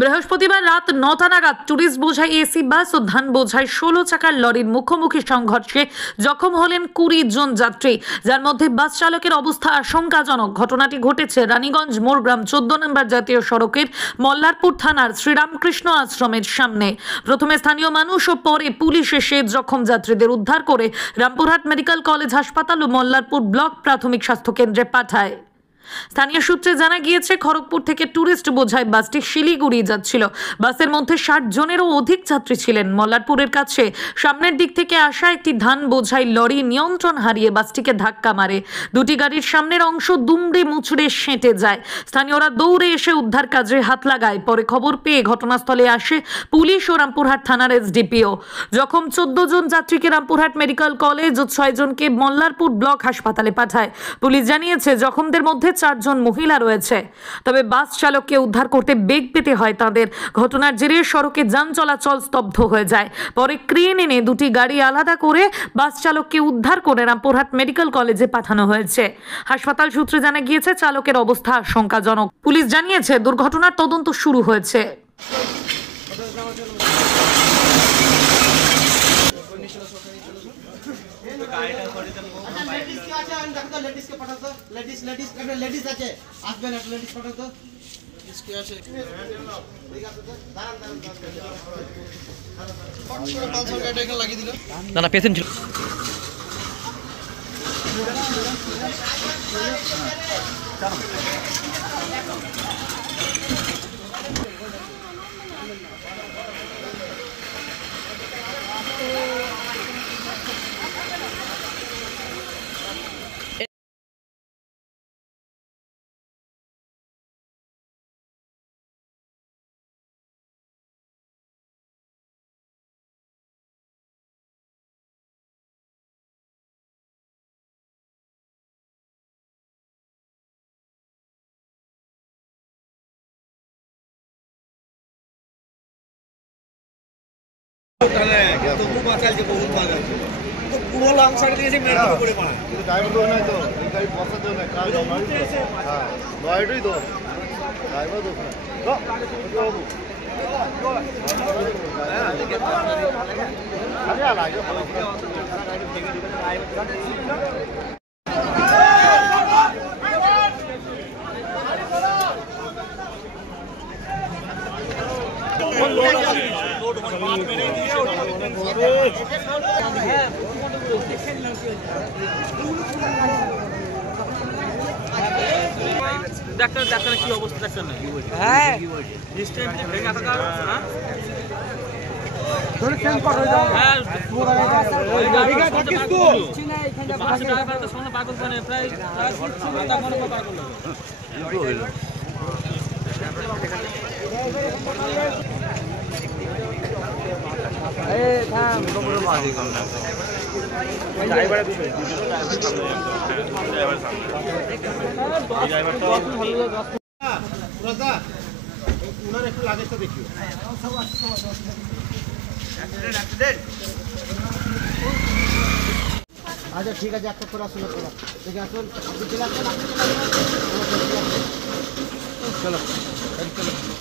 বৃহস্পতিবার রাত ৯টা নাগাদ টুরিস্ট বোঝাই এসি বাস ও ধান বোঝাই ১৬ চাকার লরির মুখোমুখি সংঘর্ষে জখম হলেন ২০ জন যাত্রী, যার মধ্যে বাস চালকের অবস্থা আশঙ্কাজনক। ঘটনাটি ঘটেছে রানীগঞ্জ মোরগ্রাম ১৪ নম্বর জাতীয় সড়কের মল্লারপুর থানার শ্রীরামকৃষ্ণ আশ্রমের সামনে। প্রথমে স্থানীয় মানুষ ও পরে পুলিশ এসে জখম যাত্রীদের উদ্ধার করে রামপুরহাট মেডিকেল কলেজ হাসপাতাল ও মল্লারপুর ব্লক প্রাথমিক স্বাস্থ্য কেন্দ্রে পাঠায়। স্থানীয় সূত্রে জানা গিয়েছে, খড়গপুর থেকে টুরিস্ট বোঝাই বাসটি শিলিগুড়ি যাচ্ছিল। বাসের মধ্যে ৬০ জনেরও অধিক যাত্রী ছিলেন। মল্লারপুরের কাছে সামনের দিক থেকে আসা একটি ধান বোঝাই লরি নিয়ন্ত্রণ হারিয়ে বাসটিকে ধাক্কা মারে। দুটি গাড়ির সামনের অংশ দুমড়ে মুচড়ে সেঁটে যায়। স্থানীয়রা দৌড়ে এসে উদ্ধার কাজে হাত লাগায়। পরে খবর পেয়ে ঘটনাস্থলে আসে পুলিশ ও রামপুরহাট থানার এসডিপিও। জখম ১৪ জন যাত্রীকে রামপুরহাট মেডিকেল কলেজ ও ৬ জনকে মল্লারপুর ব্লক হাসপাতালে পাঠায়। পুলিশ জানিয়েছে, জখমদের মধ্যে ৪ জন মহিলা রয়েছে। তবে বাস চালককে উদ্ধার করতে বেগ পেতে হয় তাদের। ঘটনার জেরে সড়কে যান চলাচল স্তব্ধ হয়ে যায়। পরে ক্রেন এনে দুটি গাড়ি আলাদা করে বাস চালককে উদ্ধার করে রামপুরহাট মেডিকেল কলেজে পাঠানো হয়েছে। হাসপাতাল সূত্রে জানা গিয়েছে, চালকের অবস্থা আশঙ্কাজনক। পুলিশ জানিয়েছে, দুর্ঘটনার তদন্ত শুরু হয়েছে। लेडीज আছে আসবেন, একটা লেডিস পাঠাও তো। इसके আছে ঠিক আছে তো, দাঁড়ান 500 টাকা এখানে লাগিয়ে দিল। না না, পেশেন্ট ছিল। तो वो बाचाल जे बहुत मार আছে তো পুরো লং সাইড দিয়েছে মেরে উপরে পড়া কিন্তু ড্রাইভার তো নাই তো এই গাড়ি বসাতে হবে কাজ আমার হ্যাঁ নয়টাই তো ড্রাইভার তো তো আরে লাগে ভালো করে গাড়ি ভেঙে দিবে ডাক্তার কি অবস্থা? ডাক্তার নাই। হ্যাঁ ডিস্টেন্স ভেঙে থাকা। হ্যাঁ ধরে চেঞ্জ কর হয়ে যাও। হ্যাঁ ওই গাড়ি কাটিস তো চিনা এখানে বাস ড্রাইভার তো সামনে পাগল করে প্রায় আধা ঘন্টা পাগল হলো। এই থাম কোমরে মারি কম না। ড্রাইভার দিবে ড্রাইভার সামনে ড্রাইভার তো রাজা উনার একটু লাগেজটা দেখিও। আচ্ছা ঠিক আছে, একটা করে আসুন দেখে আসুন। আপনি চলে আসুন, চলো চলো।